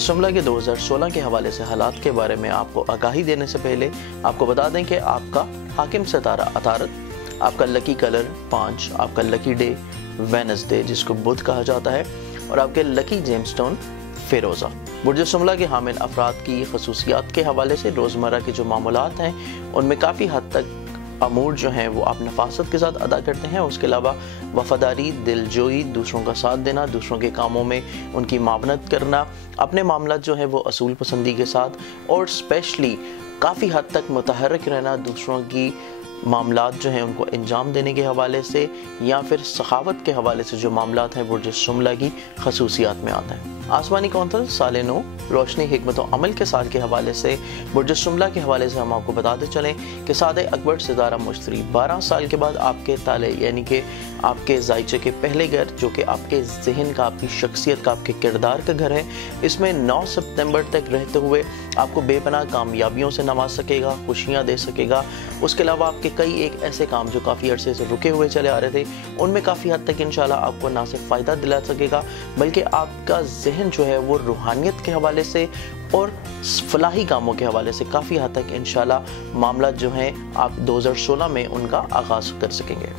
शुमला के 2016 के हवाले से हालात के बारे में आपको आगाही देने से पहले आपको बता दें कि आपका हाकिम सितारा अतारत, आपका लकी कलर 5, आपका लकी डे वेडनेसडे जिसको बुध कहा जाता है, और आपके लकी जेमस्टोन फिरोज़ा। बुर्ज शुमला के हामिल अफराद की खसूसियात के हवाले से रोज़मर्रा के जो मामूलात हैं उनमें काफ़ी हद तक अमूर जो हैं वो आप नफासत के साथ अदा करते हैं। उसके अलावा वफादारी, दिलजोई, दूसरों का साथ देना, दूसरों के कामों में उनकी मावनत करना, अपने मामलात जो हैं वो असूल पसंदी के साथ और स्पेशली काफ़ी हद तक मुतहर्रिक रहना, दूसरों की मामलात जो हैं उनको अंजाम देने के हवाले से या फिर सखावत के हवाले से जो मामलात हैं बुर्ज शुमला की खसूसियात में आता है। आसमानी कौंसल साल नौ रोशनी हिकमत व अमल के साल के हवाले से बुर्ज शुमला के हवाले से हम आपको बताते चलें कि सादे अकबर सितारा मुश्तरी 12 साल के बाद आपके ताले यानी कि आपके जायचे के पहले घर जो कि आपके जहन का, आपकी शख्सियत का, आपके किरदार का घर है, इसमें 9 सितंबर तक रहते हुए आपको बेपनाह कामयाबियों से नवाज सकेगा, खुशियाँ दे सकेगा। उसके अलावा आपके कई एक ऐसे काम जो काफ़ी अरसे से रुके हुए चले आ रहे थे उनमें काफ़ी हद तक इंशाल्लाह आपको ना सिर्फ फ़ायदा दिला सकेगा बल्कि आपका जहन जो है वो रूहानियत के हवाले से और फलाही कामों के हवाले से काफ़ी हद तक इंशाल्लाह मामला जो हैं आप 2016 में उनका आगाज़ कर सकेंगे।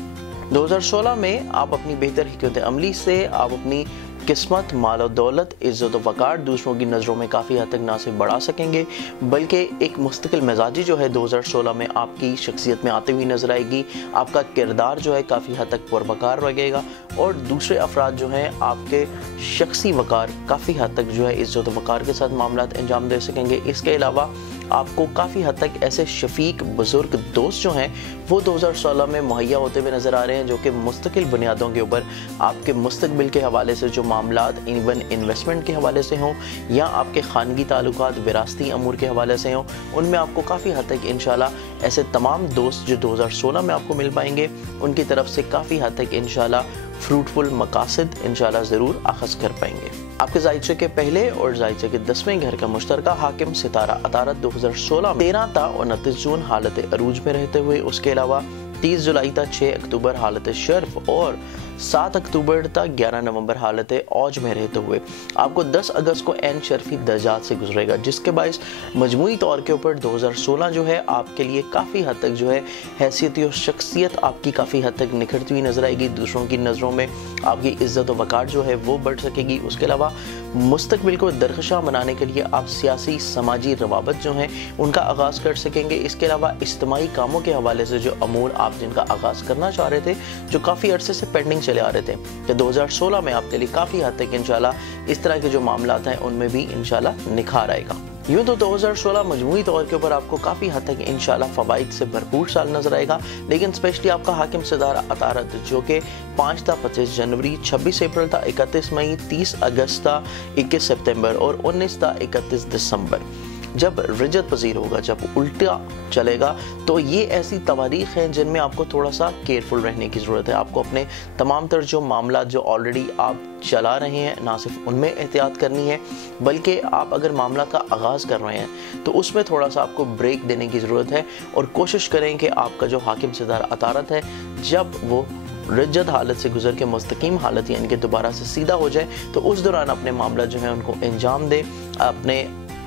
2016 में आप अपनी बेहतर हिकमत अमली से आप अपनी किस्मत, माल और दौलत, इज़्ज़त और वक़ार दूसरों की नज़रों में काफ़ी हद तक ना सिर्फ बढ़ा सकेंगे बल्कि एक मुस्तकिल मिजाजी जो है 2016 में आपकी शख्सियत में आते हुई नज़र आएगी। आपका किरदार जो है काफ़ी हद तक पुरवकार रहेगा और दूसरे अफराद जो हैं आपके शख्सी वक़ार काफ़ी हद तक जो है इज़्ज़त और वक़ार के साथ मामलात अंजाम दे सकेंगे। इसके अलावा आपको काफ़ी हद तक ऐसे शफीक बुज़ुर्ग दोस्त जो हैं वो 2016 में मुहैया होते हुए नज़र आ रहे हैं जो कि मुस्तकिल बुनियादों के ऊपर आपके मुस्तकबिल के हवाले से जो मामलात इवन इन्वेस्टमेंट के हवाले से हों या आपके खानगी ताल्लुकात, विरासती अमूर के हवाले से हों, उनमें आपको काफ़ी हद तक इंशाल्लाह ऐसे तमाम दोस्त जो 2016 में आपको मिल पाएंगे उनकी तरफ से काफ़ी हद तक इंशाल्लाह फ्रूटफुल मकासद इंशाल्लाह ज़रूर अखज़ कर पाएंगे। आपके जायचे के पहले और जायचे के 10वें घर का मुश्तरका हाकिम सितारा अतारत 2016 में 13 ता 29 जून हालत अरूज में रहते हुए, उसके अलावा 30 जुलाई तक 6 अक्टूबर हालत शर्फ और 7 अक्टूबर तक 11 नवंबर हालत औज में रहते हुए आपको 10 अगस्त को एन शर्फी दर्जात से गुजरेगा, जिसके बाइस मजमूई तौर के ऊपर 2016 जो है आपके लिए काफ़ी हद तक जो है हैसियत और शख्सियत आपकी काफ़ी हद तक निखरती हुई नजर आएगी। दूसरों की नज़रों में आपकी इज़्ज़त और वक़ार जो है वो बढ़ सकेगी। उसके अलावा मुस्तकबिल को दरख्शां बनाने के लिए आप सियासी समाजी रवाबत जो हैं उनका आगाज़ कर सकेंगे। इसके अलावा इज्तिमाई कामों के हवाले से जो अमूर आप जिनका आगाज़ करना चाह रहे थे जो काफ़ी अरसे से पेंडिंग चले आ रहे थे कि 2016 में आपके लिए काफ़ी हद तक इंशाल्लाह इस तरह के जो मामलात हैं उनमें भी इंशाल्लाह निखार आएगा। यूँ तो 2016 मजमूई तौर के ऊपर आपको काफ़ी हद तक इंशाल्लाह फ़वाइद से भरपूर साल नजर आएगा, लेकिन स्पेशली आपका हाकिम सितारा अतारत जो कि 5 ता 25 जनवरी, 26 अप्रैल ता 31 मई, 30 अगस्त ता 21 सितंबर और 19 ता 31 दिसंबर जब रिजत पजीर होगा, जब उल्टा चलेगा, तो ये ऐसी तवारीख हैं जिनमें आपको थोड़ा सा केयरफुल रहने की ज़रूरत है। आपको अपने तमाम तर जो मामला जो ऑलरेडी आप चला रहे हैं ना सिर्फ उनमें एहतियात करनी है बल्कि आप अगर मामला का आगाज़ कर रहे हैं तो उसमें थोड़ा सा आपको ब्रेक देने की ज़रूरत है और कोशिश करें कि आपका जो हाकिम सितारा अतारत है जब वो रिजत हालत से गुजर के मुस्तकीम हालत यानी कि दोबारा से सीधा हो जाए तो उस दौरान अपने मामला जो है उनको अंजाम दे। अपने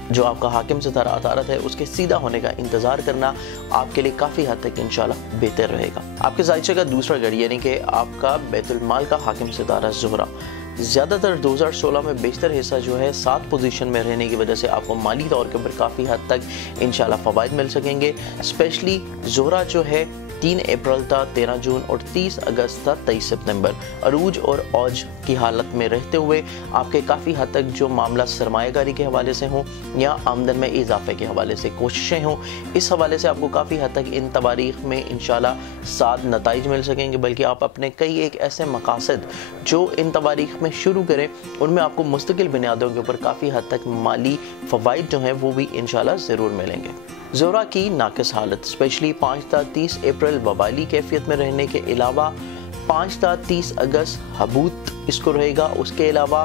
जो आपका हाकिम सितारा अतारत है उसके सीधा होने का इंतज़ार करना आपके लिए काफ़ी हद तक इंशाल्लाह बेहतर रहेगा। आपके जायचे का दूसरा घर यानी कि आपका बैतुल माल का हाकिम सितारा ज़ुहरा ज़्यादातर 2016 में बेशतर हिस्सा जो है 7 पोजीशन में रहने की वजह से आपको माली तौर के ऊपर काफ़ी हद तक इंशाल्लाह फ़वाइद मिल सकेंगे। स्पेशली ज़ुहरा जो है 3 अप्रैल तक 13 जून और 30 अगस्त तक 23 सितंबर अरूज और औज की हालत में रहते हुए आपके काफ़ी हद तक जो मामला सरमायाकारी के हवाले से हों या आमदन में इजाफे के हवाले से कोशिशें हों, इस हवाले से आपको काफ़ी हद तक इन तवारीख में इंशाल्लाह साद नताइज मिल सकेंगे। बल्कि आप अपने कई एक ऐसे मकासद जो इन तवारीख में शुरू करें उनमें आपको मुस्तकिल बुनियादों के ऊपर काफ़ी हद तक माली फ़वाइद जो हैं वो भी इंशाल्लाह ज़रूर मिलेंगे। ज़ुहरा की नाकिस हालत स्पेशली 5 ता 30 अप्रैल वबाली कैफियत में रहने के अलावा 5 ता 30 अगस्त हबूत इसको रहेगा। उसके अलावा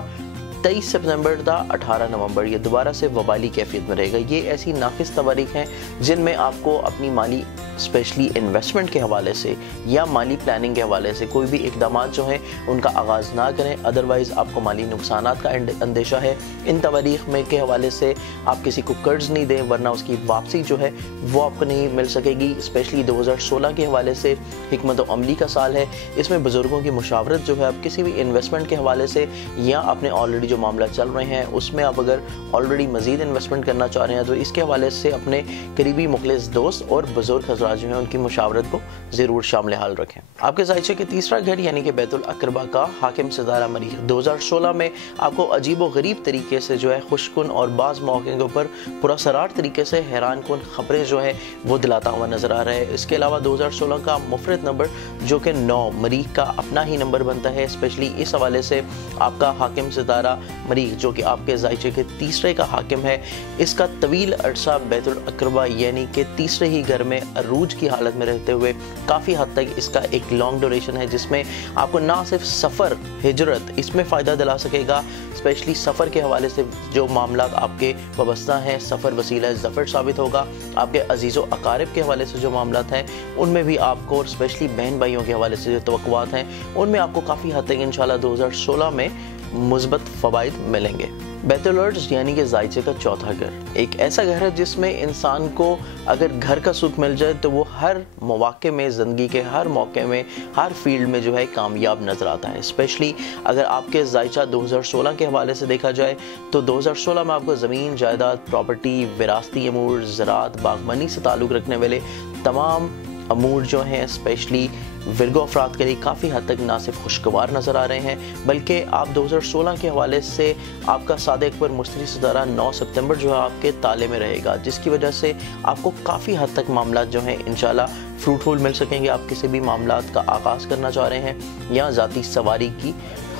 23 सितंबर था 18 नवंबर ये दोबारा से वबाली कैफियत में रहेगा। ये ऐसी नाकिस तवारीख हैं जिनमें आपको अपनी माली स्पेशली इन्वेस्टमेंट के हवाले से या माली प्लानिंग के हवाले से कोई भी इकदामात जो हैं उनका आगाज़ ना करें, अदरवाइज़ आपको माली नुकसानात का अंदेशा है। इन तवारीख में के हवाले से आप किसी को कर्ज नहीं दें, वरना उसकी वापसी जो है वो आपको नहीं मिल सकेगी। स्पेशली 2016 के हवाले से हिकमत अमली का साल है, इसमें बुज़ुर्गों की मुशावरत जो है आप किसी भी इन्वेस्टमेंट के हवाले से या अपने ऑलरेडी जो मामला चल रहे हैं उसमें आप अगर ऑलरेडी मज़ीद इन्वेस्टमेंट करना चाह रहे हैं तो इसके हवाले से अपने करीबी मुखलिस दोस्त और बुजुर्ग हज़रात जो हैं उनकी मुशावरत को ज़रूर शामिल हाल रखें। आपके ज़ायचे के तीसरा घर यानी कि बैतुल अक़रबा का हाकिम सितारा मरीख 2016 में आपको अजीब व गरीब तरीके से जो है खुशकुन और बाज़ मौके के ऊपर पुरअसरार तरीके से हैरान कुन ख़बरें जो है वो दिलाता हुआ नज़र आ रहा है। इसके अलावा 2016 का मुफरद नंबर जो कि 9 मरीख का अपना ही नंबर बनता है। स्पेशली इस हवाले से आपका हाकिम सितारा मरीख जो कि आपके ज़ायचे के तीसरे का हाकिम है, इसका तवील अरसा बैतुल अक़रबा यानी कि तीसरे ही घर में अरूज की हालत में रहते हुए काफ़ी हद तक इसका एक लॉन्ग ड्यूरेशन है, जिसमें आपको ना सिर्फ सफ़र हिजरत इसमें फ़ायदा दिला सकेगा, स्पेशली सफ़र के हवाले से जो मामला आपके वाबस्ता हैं सफ़र वसीला ज़फ़र साबित होगा। आपके अजीज़ व अकारिब के हवाले से जो मामला हैं उनमें भी आपको, और स्पेशली बहन भाइयों के हवाले से जो तवक्कुआत हैं उनमें आपको काफ़ी हद तक इंशाल्लाह 2016 में मुस्बत फ़वाइद मिलेंगे। बैतुल अर्ज़ यानी कि ज़ायचे का चौथा घर एक ऐसा घर है जिसमें इंसान को अगर घर का सुख मिल जाए तो वो हर मौके में, ज़िंदगी के हर मौके में, हर फील्ड में जो है कामयाब नज़र आता है। स्पेशली अगर आपके ज़ायचा 2016 के हवाले से देखा जाए तो 2016 में आपको ज़मीन, जायदाद, प्रॉपर्टी, विरासती अमूर, ज़राअत, बागबानी से ताल्लुक़ रखने वाले तमाम अमूर जो हैं स्पेशली विरगो अफराद के लिए काफ़ी हद तक ना सिर्फ खुशगवार नज़र आ रहे हैं, बल्कि आप 2016 के हवाले से आपका सादे अकबर मुश्तरी सितारा 9 सितंबर जो है आपके ताले में रहेगा, जिसकी वजह से आपको काफ़ी हद तक मामला जो हैं इंशाल्लाह फ्रूटफुल मिल सकेंगे। आप किसी भी मामला का आगाज़ करना चाह रहे हैं या ज़ाती सवारी की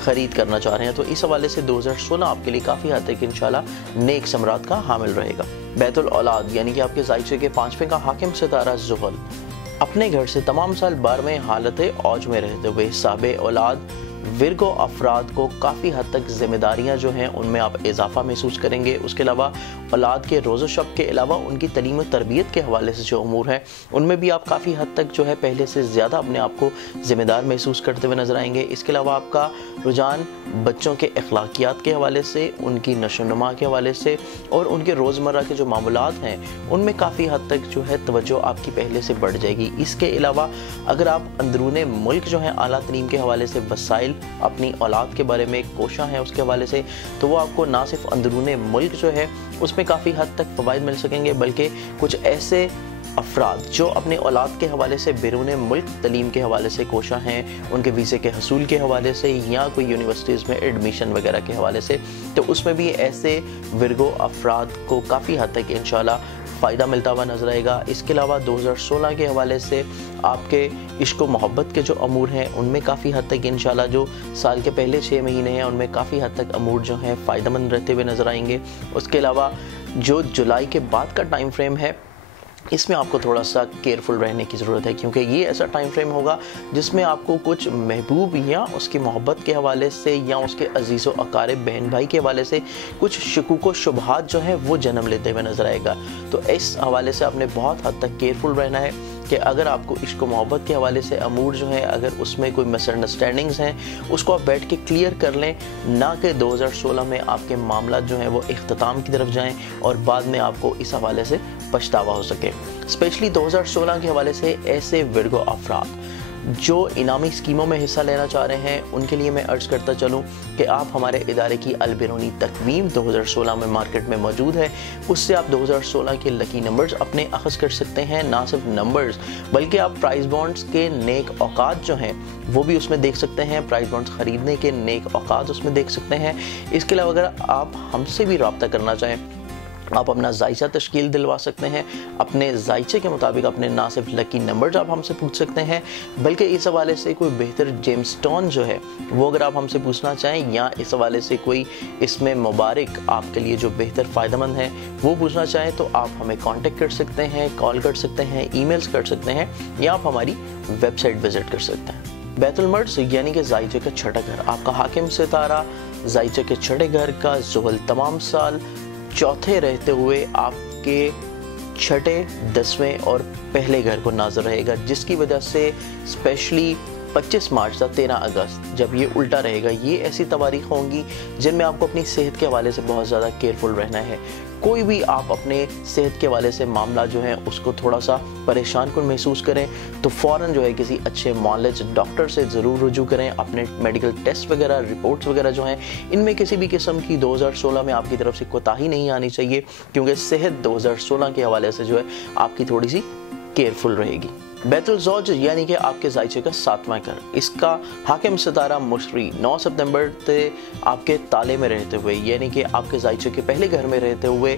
ख़रीद करना चाह रहे हैं तो इस हवाले से 2016 आपके लिए काफ़ी हद तक इंशाल्लाह नेक समरात का हामिल रहेगा। बैतुल औलाद यानी कि आपके ज़ायचे के 5वें का हाकिम सितारा ज़ुहल अपने घर से तमाम साल 12वें हालत औज में रहते हुए साबे औलाद विरगो अफराद को काफ़ी हद तक ज़िम्मेदारियाँ जो हैं उनमें आप इजाफा महसूस करेंगे। उसके अलावा औलाद के रोज़ो शब के अलावा उनकी तलीम व तरबियत के हवाले से जो अमूर हैं उनमें भी आप काफ़ी हद तक जो है पहले से ज़्यादा अपने आप को ज़िम्मेदार महसूस करते हुए नज़र आएंगे। इसके अलावा आपका रुझान बच्चों के अखलाकियात के हवाले से, उनकी नशोनुमा के हवाले से और उनके रोज़मर्रा के जो मामलात हैं उनमें काफ़ी हद तक जो है तवज्जो आपकी पहले से बढ़ जाएगी। इसके अलावा अगर आप अंदरूने मुल्क जो है आला तरीम के हवाले से वसाइल अपनी औलाद के बारे में कोशा है उसके हवाले से, तो वो आपको ना सिर्फ अंदरूने मुल्क जो है उसमें काफ़ी हद तक फ़वाइद मिल सकेंगे, बल्कि कुछ ऐसे अफराद जो अपने औलाद के हवाले से बैरून मुल्क तलीम के हवाले से कोशा हैं, उनके वीज़े के हसूल के हवाले से या कोई यूनिवर्सिटीज़ में एडमिशन वगैरह के हवाले से, तो उसमें भी ऐसे विरगो अफराद को काफ़ी हद तक इंशाल्लाह फ़ायदा मिलता हुआ नजर आएगा। इसके अलावा 2016 के हवाले से आपके इश्क व मोहब्बत के जो अमूर हैं उनमें काफ़ी हद तक इंशाल्लाह जो साल के पहले 6 महीने हैं उनमें काफ़ी हद तक अमूर जो हैं फ़ायदेमंद रहते हुए नज़र आएंगे। उसके अलावा जो जुलाई के बाद का टाइम फ्रेम है इसमें आपको थोड़ा सा केयरफुल रहने की ज़रूरत है, क्योंकि ये ऐसा टाइम फ्रेम होगा जिसमें आपको कुछ महबूब या उसकी मोहब्बत के हवाले से या उसके अजीज़ व अकारिब बहन भाई के हवाले से कुछ शुकूक व शुबहात जो हैं वो जन्म लेते हुए नज़र आएगा। तो इस हवाले से आपने बहुत हद तक केयरफुल रहना है कि अगर आपको इश्क व मोहब्बत के हवाले से अमूर जो है अगर उसमें कोई मिसअंडरस्टैंडिंग्स हैं उसको आप बैठ के क्लियर कर लें, ना कि 2016 में आपके मामला जो हैं वो इख्तिताम की तरफ जाएं और बाद में आपको इस हवाले से पछतावा हो सके। स्पेशली 2016 के हवाले से ऐसे विरगो अफराद जो इनामी स्कीमों में हिस्सा लेना चाह रहे हैं उनके लिए मैं अर्ज़ करता चलूँ कि आप हमारे इदारे की अलबिरूनी तकवीम 2016 में मार्केट में मौजूद है, उससे आप 2016 के लकी नंबर्स अपने अखज़ कर सकते हैं। ना सिर्फ नंबर्स बल्कि आप प्राइस बॉन्ड्स के नेक औकात जो हैं वो भी उसमें देख सकते हैं, प्राइस बॉन्ड्स ख़रीदने के नेक औकात उसमें देख सकते हैं। इसके अलावा अगर आप हमसे भी रब्ता करना चाहें आप अपना जायचा तश्कील दिलवा सकते हैं, अपने जायचे के मुताबिक अपने ना सिर्फ लकी नंबर्स आप हमसे पूछ सकते हैं बल्कि इस हवाले से कोई बेहतर जेमस्टोन जो है वो अगर आप हमसे पूछना चाहें या इस हवाले से कोई इसमें मुबारक आपके लिए जो बेहतर फ़ायदेमंद है वो पूछना चाहें तो आप हमें कांटेक्ट कर सकते हैं, कॉल कर सकते हैं, ईमेल्स कर सकते हैं या आप हमारी वेबसाइट विज़िट कर सकते हैं। बैतुल मर्ज़ यानी कि जायचे का छठा घर आपका हाकिम सितारा ज़ाइचा के छठे घर का ज़ुहल तमाम साल चौथे रहते हुए आपके छठे, 10वें और पहले घर को नाज़र रहेगा, जिसकी वजह से स्पेशली 25 मार्च से 13 अगस्त जब ये उल्टा रहेगा, ये ऐसी तवारीख होंगी जिनमें आपको अपनी सेहत के हवाले से बहुत ज़्यादा केयरफुल रहना है। कोई भी आप अपने सेहत के हवाले से मामला जो है उसको थोड़ा सा परेशान कुन महसूस करें तो फ़ौरन जो है किसी अच्छे मौलज डॉक्टर से ज़रूर रुजू करें। अपने मेडिकल टेस्ट वगैरह, रिपोर्ट्स वगैरह जो हैं, इनमें किसी भी किस्म की 2016 में आपकी तरफ से कोताही नहीं आनी चाहिए, क्योंकि सेहत 2016 के हवाले से जो है आपकी थोड़ी सी केयरफुल रहेगी। बैतुल ज़ौज यानी कि आपके ज़ाइचे का 7वां घर, इसका हाकिम सितारा मुश्तरी 9 सितंबर से आपके ताले में रहते हुए, यानी कि आपके ज़ाइचे के पहले घर में रहते हुए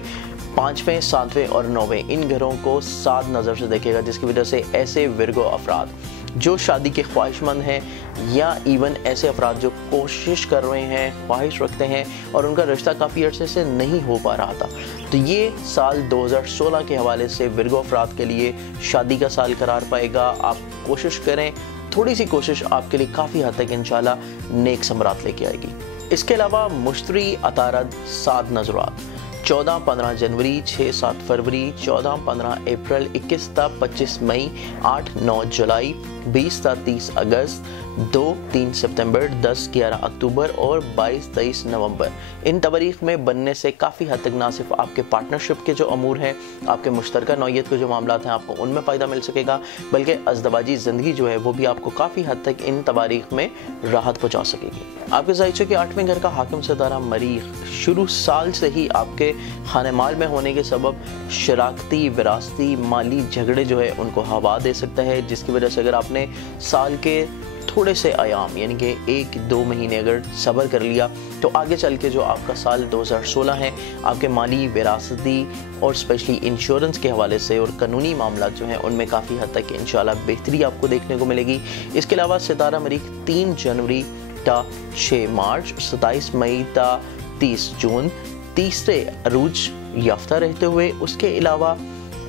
5वें, 7वें और 9वें इन घरों को साथ नज़र से देखेगा, जिसकी वजह से ऐसे विर्गो अफराद जो शादी के ख्वाहिशमंद हैं या इवन ऐसे अफराद जो कोशिश कर रहे हैं, ख्वाहिश रखते हैं और उनका रिश्ता काफ़ी अर्से से नहीं हो पा रहा था, तो ये साल 2016 के हवाले से विर्गो अफराद के लिए शादी का साल करार पाएगा। आप कोशिश करें, थोड़ी सी कोशिश आपके लिए काफ़ी हद तक इंशाल्लाह नेक समरात लेके आएगी। इसके अलावा मुश्तरी अतारद 7 नज़रात 14-15 जनवरी, 6-7 फरवरी, 14-15 अप्रैल, 21-25 मई, 8-9 जुलाई, 20-30 अगस्त, 2-3 सितंबर, 10-11 अक्टूबर और 22-23 नवंबर। इन तारीख में बनने से काफ़ी हद तक ना सिर्फ आपके पार्टनरशिप के जो अमूर हैं, आपके मुश्तरका नौयत के जो मामला हैं, आपको उनमें फ़ायदा मिल सकेगा, बल्कि अज़दवाजी ज़िंदगी जो है वो भी आपको काफ़ी हद तक इन तारीख में राहत पहुँचा सकेगी। आपके ज़ाइचे के 8वें घर का हाकिम सितारा मरीख शुरू साल से ही आपके खाने माल में होने के सबब शराकती, विरासती, माली झगड़े जो है उनको हवा दे सकता है, जिसकी वजह से अगर आपने साल के थोड़े से आयाम यानी कि 1-2 महीने अगर सब्र कर लिया तो आगे चल के जो आपका साल 2016 है आपके माली, विरासती और स्पेशली इंश्योरेंस के हवाले से और कानूनी मामला जो हैं उनमें काफ़ी हद तक इंशाल्लाह बेहतरी आपको देखने को मिलेगी। इसके अलावा सितारा मरीख 3 जनवरी ता 6 मार्च, 27 मई ता 30 जून तीसरे अरूज याफ्ता रहते हुए, उसके अलावा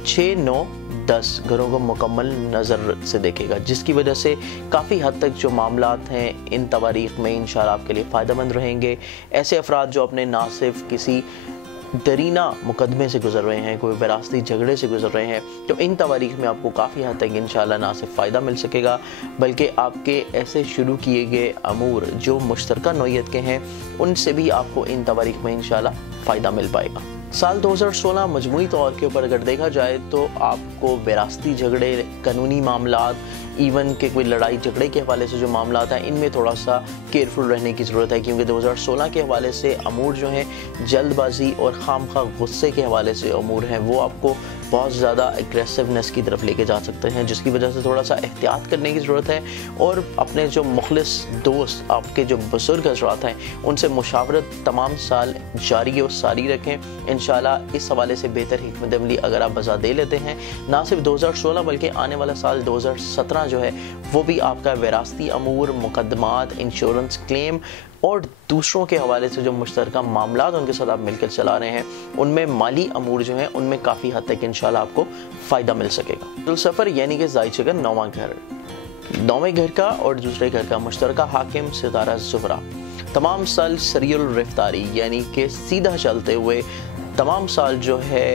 6, 9, 10 घरों को मुकम्मल नज़र से देखेगा, जिसकी वजह से काफ़ी हद तक जो मामलात हैं इन तवारीख में इंशाल्लाह आपके लिए फ़ायदेमंद रहेंगे। ऐसे अफराद जो अपने ना सिर्फ किसी दरीना मुकदमे से गुजर रहे हैं, कोई विरासती झगड़े से गुजर रहे हैं, तो इन तवारीख में आपको काफ़ी हद तक इंशाल्लाह ना सिर्फ फ़ायदा मिल सकेगा, बल्कि आपके ऐसे शुरू किए गए अमूर जो मुश्तरका नौयत के हैं उनसे भी आपको इन तवारीख में इंशाल्लाह फ़ायदा मिल पाएगा। साल 2016 मजमूई तौर के ऊपर अगर देखा जाए तो आपको विरासती झगड़े, कानूनी मामलात, इवन के कोई लड़ाई झगड़े के हवाले से जो मामलात हैं इनमें थोड़ा सा केयरफुल रहने की ज़रूरत है, क्योंकि 2016 के हवाले से अमूर जो हैं जल्दबाजी और खामखा गुस्से के हवाले से अमूर हैं वो आपको बहुत ज़्यादा एग्रेसिवनेस की तरफ लेके जा सकते हैं, जिसकी वजह से थोड़ा सा एहतियात करने की ज़रूरत है और अपने जो मुखलिस दोस्त, आपके जो बुजुर्ग हज़रात हैं उनसे मुशावरत तमाम साल जारी और सारी रखें। इंशाल्लाह इस हवाले से बेहतर हिकमत अमली अगर आप बजा दे लेते हैं, ना सिर्फ 2016 बल्कि आने वाला साल 2017 जो है वो भी आपका विरासती अमूर, मुकदमात, इंश्योरेंस क्लेम और दूसरों के हवाले से जो मुश्तरका मामलात उनके साथ आप मिलकर चला रहे हैं उनमें माली अमूर जो हैं उनमें काफ़ी हद तक इंशाल्लाह आपको फ़ायदा मिल सकेगा। तो सफ़र यानी कि ज़ाइचे का 9वां घर, 9वें घर का और दूसरे घर का मुश्तरका हाकिम सितारा ज़ुहरा तमाम साल सरीउल रफ्तारी यानी कि सीधा चलते हुए तमाम साल जो है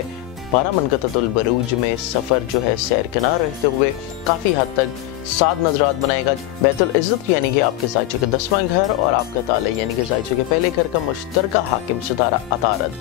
12 मनकतुल बरूज में सफ़र जो है सैर किनार रहते हुए काफ़ी हद तक 7 नज़रात बनाएगा। बैतुल इज़्ज़त यानी कि आपके ज़ाइचे का 10वां घर और आपका ताले यानी कि ज़ाइचे के पहले घर का मुश्तरका हाकिम सितारा अतारद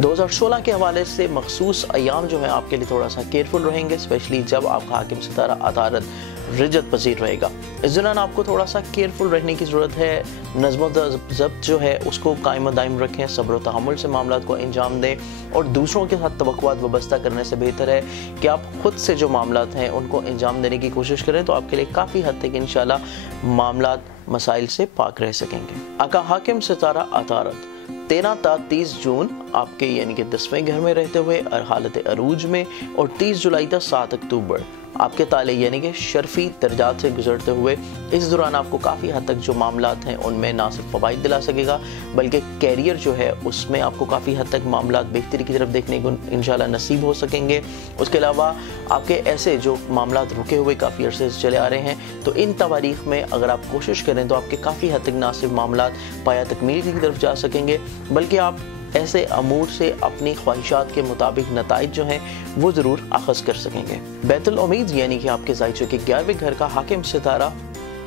2016 के हवाले से मखसूस अयाम जो है आपके लिए थोड़ा सा केयरफुल रहेंगे, स्पेशली जब आपका हाकिम सितारा अतारद रिजत पसीर रहेगा। इस दौरान आपको थोड़ा सा केयरफुल रहने की ज़रूरत है, नज़्म ज़ब्त जो है उसको कायम दायम रखें, सब्र व तहम्मुल से मामलात को अंजाम दें और दूसरों के साथ तवक्कुआत वाबस्ता करने से बेहतर है कि आप खुद से जो मामलात हैं उनको अंजाम देने की कोशिश करें, तो आपके लिए काफ़ी हद तक इंशाल्लाह मामलात मसाइल से पाक रह सकेंगे। आका हाकिम सितारा अतारद 13 تا 30 जून आपके यानी कि 10वें घर में रहते हुए और हालत अरूज में, और 30 जुलाई तक 7 अक्टूबर आपके ताले यानी कि शर्फी दर्जात से गुजरते हुए इस दौरान आपको काफ़ी हद तक जो मामलात हैं उनमें ना सिर्फ फ़वाइद दिला सकेगा बल्कि कैरियर जो है उसमें आपको काफ़ी हद तक मामलात बेहतरी की तरफ देखने को इंशाल्लाह नसीब हो सकेंगे। उसके अलावा आपके ऐसे जो मामलात रुके हुए काफ़ी अरसे से चले आ रहे हैं, तो इन तवारीख में अगर आप कोशिश करें तो आपके काफ़ी हद तक ना सिर्फ मामलात पाया तकमील की तरफ जा सकेंगे बल्कि आप ऐसे अमूर से अपनी ख्वाहिशात के मुताबिक नताइज जो हैं वो ज़रूर अखज़ कर सकेंगे। बैतुल उम्मीद यानी कि आपके ज़ाइचों के 11वें घर का हाकिम सितारा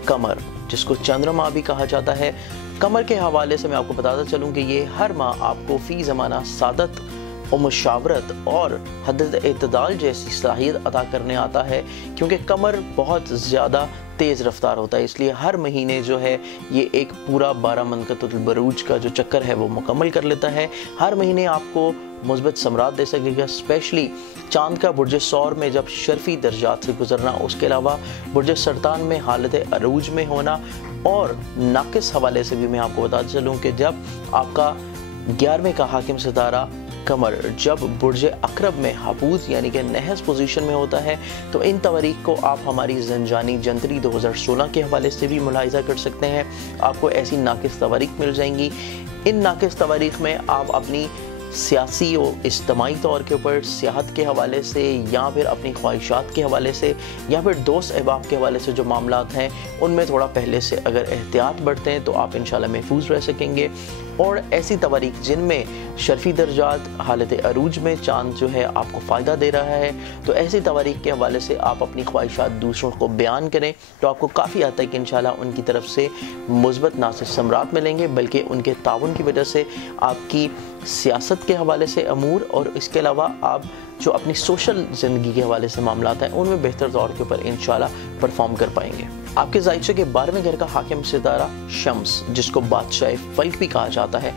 कमर, जिसको चंद्रमा भी कहा जाता है, कमर के हवाले से मैं आपको बताता चलूँ कि ये हर माह आपको फ़ी ज़माना सादत और मुशावरत और हद एतदाल जैसी सलाहियत अदा करने आता है, क्योंकि कमर बहुत ज़्यादा तेज़ रफ्तार होता है, इसलिए हर महीने जो है ये एक पूरा 12 मनक़तुल बरूज का जो चक्कर है वो मुकम्मल कर लेता है। हर महीने आपको मुस्बत समरात दे सकेगा, स्पेशली चांद का बुर्ज सौर में जब शर्फी दर्जात से गुजरना, उसके अलावा बुर्ज सरतान में हालत अरूज में होना, और नाकिस हवाले से भी मैं आपको बताता चलूँ कि जब आपका 11वें का हाकिम सितारा कमर जब बुर्ज अकरब में हाबूज यानी कि नहस पोजीशन में होता है, तो इन तवारीख को आप हमारी ज़ंजानी जंतरी 2016 के हवाले से भी मुलाहिज़ा कर सकते हैं। आपको ऐसी नाकिस तवारीख मिल जाएंगी। इन नाकिस तवारीख में आप अपनी सियासी और इज्तिमाई तौर के ऊपर सियाहत के हवाले से या फिर अपनी ख्वाहिशात के हवाले से या फिर दोस्त अहबाब के हवाले से जो मामलात हैं उनमें थोड़ा पहले से अगर एहतियात बढ़ते हैं तो आप इंशाल्लाह महफूज रह सकेंगे। और ऐसी तवारीख जिनमें शर्फी दर्जात हालत अरूज में चांद जो है आपको फ़ायदा दे रहा है, तो ऐसी तवारीख के हवाले से आप अपनी ख्वाहिशात दूसरों को बयान करें तो आपको काफ़ी हद तक इंशाल्लाह उनकी तरफ से मुस्बत ना सिर्फ समरात मिलेंगे बल्कि उनके ताउन की वजह से आपकी सियासत के हवाले से अमूर और इसके अलावा आप जो अपनी सोशल ज़िंदगी के हवाले से मामलात हैं उनमें बेहतर तौर के ऊपर इंशाल्लाह परफॉर्म कर पाएंगे। आपके ज़ाइचों के 12वें घर का हाकिम सितारा शम्स, जिसको बादशाह फल्क भी कहा जाता है,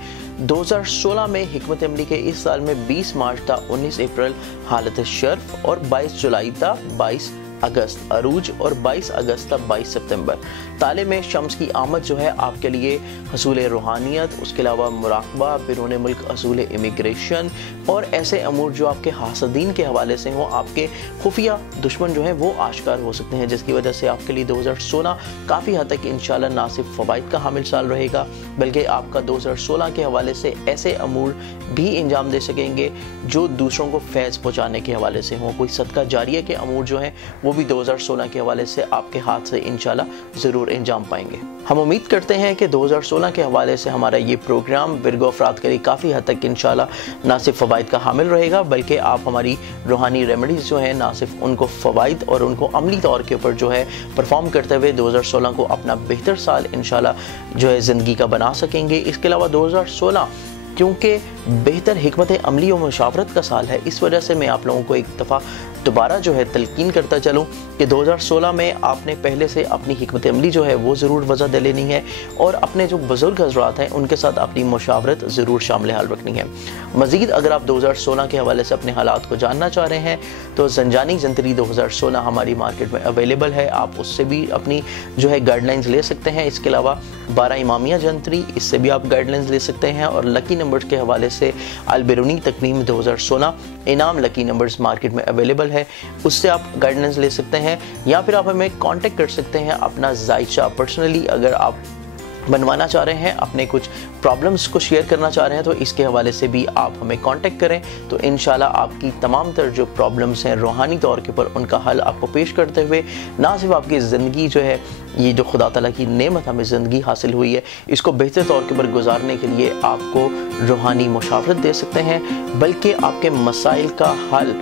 2016 में हिकमत अमली के इस साल में 20 मार्च था 19 अप्रैल हालत शर्फ और 22 जुलाई था 22 अगस्त अरूज और 22 अगस्त तक 22 सितंबर। ताले में शम्स की आमद जो है आपके लिए हसूल रूहानियत, उसके अलावा मुराकबा, बिरून मुल्क हसूल इमिग्रेशन और ऐसे अमूर जो आपके हासदीन के हवाले से हों, आपके खुफिया दुश्मन जो हैं वो आश्कार हो सकते हैं, जिसकी वजह से आपके लिए 2016 काफ़ी हद तक इंशाल्लाह ना सिर्फ फ़वाइद का हामिल साल रहेगा बल्कि आपका 2016 के हवाले से ऐसे अमूर भी अंजाम दे सकेंगे जो दूसरों को फैज़ पहुँचाने के हवाले से हों। कोई सदका जारिया के अमूर जो हैं वो भी 2016 के हवाले से आपके हाथ से इंशाल्लाह ज़रूर अंजाम पाएंगे। हम उम्मीद करते हैं कि 2016 के हवाले से हमारा ये प्रोग्राम विरगो अफराद के लिए काफ़ी हद तक इंशाल्लाह ना सिर्फ फ़वाइद का हामिल रहेगा बल्कि आप हमारी रूहानी रेमेडीज़ जो हैं ना सिर्फ उनको फ़वाइद और उनको अमली तौर के ऊपर जो है परफॉर्म करते हुए 2016 को अपना बेहतर साल इंशाल्लाह जो है ज़िंदगी का बना सकेंगे। इसके अलावा 2016 क्योंकि बेहतर हिकमत अमली और मुशावरत का साल है, इस वजह से मैं आप लोगों को एक दफ़ा दोबारा जो है तलकीन करता चलूँ कि 2016 में आपने पहले से अपनी हिकमत अमली जो है वो ज़रूर वज़ा दे लेनी है और अपने जो बुज़ुर्ग हज़रात हैं उनके साथ अपनी मुशावरत ज़रूर शामिल हाल रखनी है। मज़ीद अगर आप 2016 के हवाले से अपने हालात को जानना चाह रहे हैं तो ज़ंजानी जंतरी 2016 हमारी मार्केट में अवेलेबल है, आप उससे भी अपनी जो है गाइडलाइंस ले सकते हैं। इसके अलावा 12 इमामिया जंतरी, इससे भी आप गाइडलाइंस ले सकते हैं। और लकी नंबर्स के हवाले से अलबिरूनी तकवीम 2016 इनाम लकी नंबर्स मार्केट में अवेलेबल है, उससे आप गाइडलाइंस ले सकते हैं या फिर आप हमें कांटेक्ट कर सकते हैं अपना जायचा पर्सनली अगर आप बनवाना चाह रहे हैं, अपने कुछ प्रॉब्लम्स को शेयर करना चाह रहे हैं तो इसके हवाले से भी आप हमें कांटेक्ट करें तो इंशाल्लाह आपकी तमाम तर जो प्रॉब्लम्स हैं रूहानी तौर के ऊपर उनका हल आपको पेश करते हुए ना सिर्फ आपकी ज़िंदगी जो है ये जो खुदा ताला की नेमत हमें ज़िंदगी हासिल हुई है इसको बेहतर तौर के ऊपर गुजारने के लिए आपको रूहानी मुशावरत दे सकते हैं, बल्कि आपके मसाइल का हल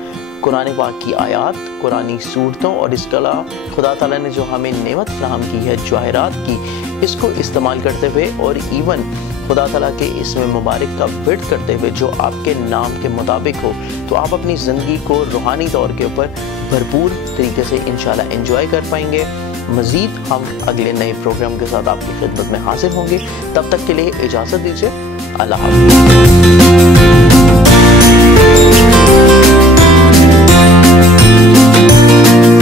कुरान पाक की आयात, कुरानी सूरतों और इसके अलावा खुदा ताला ने जो हमें नेमत फराहम की है जवाहरात की, इसको इस्तेमाल करते हुए और इवन खुदा ताला के इसमें मुबारक का विर्द करते हुए जो आपके नाम के मुताबिक हो, तो आप अपनी ज़िंदगी को रूहानी तौर के ऊपर भरपूर तरीके से इंशाल्लाह एंजॉय कर पाएंगे। मज़ीद हम अगले नए प्रोग्राम के साथ आपकी खिदमत में हाजिर होंगे, तब तक के लिए इजाज़त दीजिए। अल्लाह हाफ़िज़।